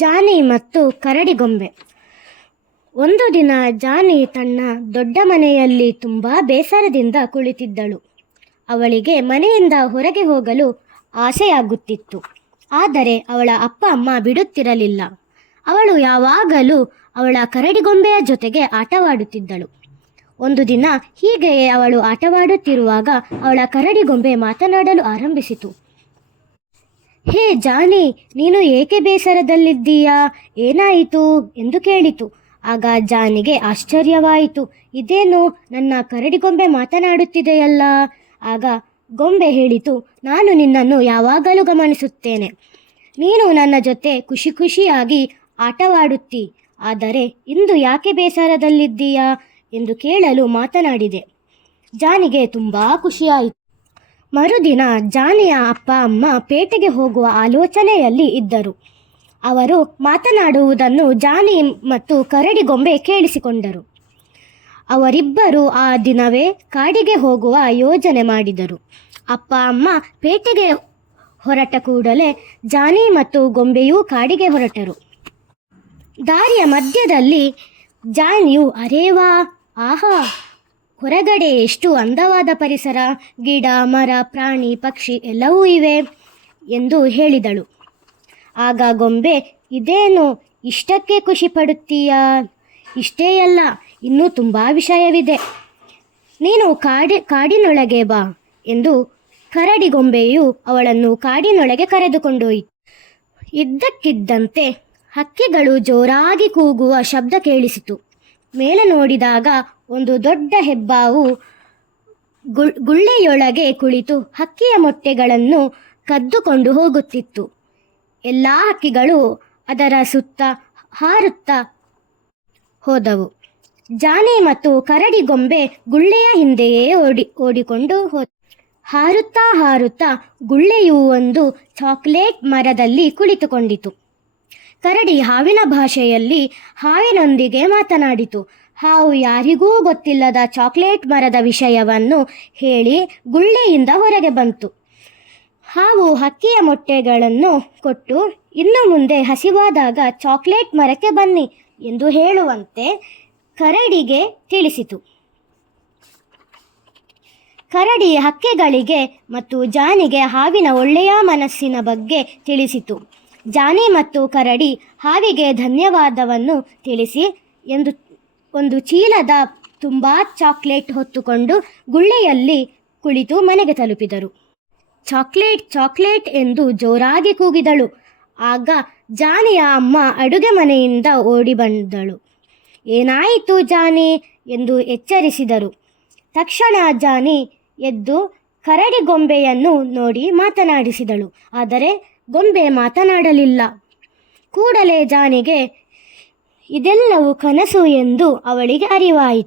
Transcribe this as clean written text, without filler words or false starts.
ಜಾನಿ ಮತ್ತು ಕರಡಿಗೊಂಬೆ. ಒಂದು ದಿನ ಜಾನಿ ತನ್ನ ದೊಡ್ಡ ಮನೆಯಲ್ಲಿ ತುಂಬ ಬೇಸರದಿಂದ ಕುಳಿತಿದ್ದಳು. ಅವಳಿಗೆ ಮನೆಯಿಂದ ಹೊರಗೆ ಹೋಗಲು ಆಸೆಯಾಗುತ್ತಿತ್ತು. ಆದರೆ ಅವಳ ಅಪ್ಪ ಅಮ್ಮ ಬಿಡುತ್ತಿರಲಿಲ್ಲ. ಅವಳು ಯಾವಾಗಲೂ ಅವಳ ಕರಡಿಗೊಂಬೆಯ ಜೊತೆಗೆ ಆಟವಾಡುತ್ತಿದ್ದಳು. ಒಂದು ದಿನ ಹೀಗೆಯೇ ಅವಳು ಆಟವಾಡುತ್ತಿರುವಾಗ ಅವಳ ಕರಡಿಗೊಂಬೆ ಮಾತನಾಡಲು ಆರಂಭಿಸಿತು. ಹೇ ಜಾನಿ, ನೀನು ಏಕೆ ಬೇಸರದಲ್ಲಿದ್ದೀಯಾ? ಏನಾಯಿತು ಎಂದು ಕೇಳಿತು. ಆಗ ಜಾನಿಗೆ ಆಶ್ಚರ್ಯವಾಯಿತು. ಇದೇನು, ನನ್ನ ಕರಡಿಗೊಂಬೆ ಮಾತನಾಡುತ್ತಿದೆಯಲ್ಲ? ಆಗ ಗೊಂಬೆ ಹೇಳಿತು, ನಾನು ನಿನ್ನನ್ನು ಯಾವಾಗಲೂ ಗಮನಿಸುತ್ತೇನೆ. ನೀನು ನನ್ನ ಜೊತೆ ಖುಷಿ ಖುಷಿಯಾಗಿ ಆಟವಾಡುತ್ತಿ. ಆದರೆ ಇಂದು ಯಾಕೆ ಬೇಸರದಲ್ಲಿದ್ದೀಯಾ ಎಂದು ಕೇಳಲು ಮಾತನಾಡಿದೆ. ಜಾನಿಗೆ ತುಂಬ ಖುಷಿಯಾಯಿತು. ಮರುದಿನ ಜಾನಿಯ ಅಪ್ಪ ಅಮ್ಮ ಪೇಟೆಗೆ ಹೋಗುವ ಆಲೋಚನೆಯಲ್ಲಿ ಇದ್ದರು. ಅವರು ಮಾತನಾಡುವುದನ್ನು ಜಾನಿ ಮತ್ತು ಕರಡಿಗೊಂಬೆ ಕೇಳಿಸಿಕೊಂಡರು. ಅವರಿಬ್ಬರು ಆ ದಿನವೇ ಕಾಡಿಗೆ ಹೋಗುವ ಯೋಜನೆ ಮಾಡಿದರು. ಅಪ್ಪ ಅಮ್ಮ ಪೇಟೆಗೆ ಹೊರಟ ಕೂಡಲೇ ಜಾನಿ ಮತ್ತು ಗೊಂಬೆಯೂ ಕಾಡಿಗೆ ಹೊರಟರು. ದಾರಿಯ ಮಧ್ಯದಲ್ಲಿ ಜಾನಿಯು ಅರೇವಾ, ಆಹಾ, ಹೊರಗಡೆ ಎಷ್ಟು ಅಂದವಾದ ಪರಿಸರ, ಗಿಡ ಮರ ಪ್ರಾಣಿ ಪಕ್ಷಿ ಎಲ್ಲವೂ ಇವೆ ಎಂದು ಹೇಳಿದಳು. ಆಗ ಗೊಂಬೆ, ಇದೇನು ಇಷ್ಟಕ್ಕೆ ಖುಷಿ ಪಡುತ್ತೀಯಾ? ಇಷ್ಟೇ ಅಲ್ಲ, ಇನ್ನೂ ತುಂಬ ವಿಷಯವಿದೆ. ನೀನು ಕಾಡಿನೊಳಗೆ ಬಾ ಎಂದು ಕರಡಿಗೊಂಬೆಯು ಅವಳನ್ನು ಕಾಡಿನೊಳಗೆ ಕರೆದುಕೊಂಡೊಯ್ತು. ಇದ್ದಕ್ಕಿದ್ದಂತೆ ಹಕ್ಕಿಗಳು ಜೋರಾಗಿ ಕೂಗುವ ಶಬ್ದ ಕೇಳಿಸಿತು. ಮೇಲೆ ನೋಡಿದಾಗ ಒಂದು ದೊಡ್ಡ ಹೆಬ್ಬಾವು ಗುಳ್ಳೆಯೊಳಗೆ ಕುಳಿತು ಹಕ್ಕಿಯ ಮೊಟ್ಟೆಗಳನ್ನು ಕದ್ದುಕೊಂಡು ಹೋಗುತ್ತಿತ್ತು. ಎಲ್ಲ ಹಕ್ಕಿಗಳು ಅದರ ಸುತ್ತ ಹಾರುತ್ತಾ ಹೋದವು. ಜಾನಿ ಮತ್ತು ಕರಡಿಗೊಂಬೆ ಗುಳ್ಳೆಯ ಹಿಂದೆಯೇ ಓಡಿಕೊಂಡು ಹಾರುತ್ತಾ ಹಾರುತ್ತಾ ಗುಳ್ಳೆಯು ಒಂದು ಚಾಕ್ಲೇಟ್ ಮರದಲ್ಲಿ ಕುಳಿತುಕೊಂಡಿತು. ಕರಡಿ ಹಾವಿನ ಭಾಷೆಯಲ್ಲಿ ಹಾವಿನೊಂದಿಗೆ ಮಾತನಾಡಿತು. ಹಾವು ಯಾರಿಗೂ ಗೊತ್ತಿಲ್ಲದ ಚಾಕ್ಲೇಟ್ ಮರದ ವಿಷಯವನ್ನು ಹೇಳಿ ಗುಳ್ಳೆಯಿಂದ ಹೊರಗೆ ಬಂತು. ಹಾವು ಹಕ್ಕಿಯ ಮೊಟ್ಟೆಗಳನ್ನು ಕೊಟ್ಟು, ಇನ್ನು ಮುಂದೆ ಹಸಿವಾದಾಗ ಚಾಕ್ಲೇಟ್ ಮರಕ್ಕೆ ಬನ್ನಿ ಎಂದು ಹೇಳುವಂತೆ ಕರಡಿಗೆ ತಿಳಿಸಿತು. ಕರಡಿ ಹಕ್ಕಿಗಳಿಗೆ ಮತ್ತು ಜಾನಿಗೆ ಹಾವಿನ ಒಳ್ಳೆಯ ಮನಸ್ಸಿನ ಬಗ್ಗೆ ತಿಳಿಸಿತು. ಜಾನಿ ಮತ್ತು ಕರಡಿ ಹಾವಿಗೆ ಧನ್ಯವಾದವನ್ನು ತಿಳಿಸಿ ಒಂದು ಚೀಲದ ತುಂಬ ಚಾಕ್ಲೇಟ್ ಹೊತ್ತುಕೊಂಡು ಗುಳ್ಳೆಯಲ್ಲಿ ಕುಳಿತು ಮನೆಗೆ ತಲುಪಿದರು. ಚಾಕ್ಲೇಟ್ ಚಾಕ್ಲೇಟ್ ಎಂದು ಜೋರಾಗಿ ಕೂಗಿದಳು. ಆಗ ಜಾನಿಯ ಅಮ್ಮ ಅಡುಗೆ ಮನೆಯಿಂದ ಓಡಿ ಬಂದಳು. ಏನಾಯಿತು ಜಾನಿ ಎಂದು ಎಚ್ಚರಿಸಿದರು. ತಕ್ಷಣ ಜಾನಿ ಎದ್ದು ಕರಡಿಗೊಂಬೆಯನ್ನು ನೋಡಿ ಮಾತನಾಡಿಸಿದಳು. ಆದರೆ ಗೊಂಬೆ ಮಾತನಾಡಲಿಲ್ಲ. ಕೂಡಲೇ ಜಾನಿಗೆ ಇದೆಲ್ಲವೂ ಕನಸು ಎಂದು ಅವಳಿಗೆ ಅರಿವಾಯಿತು.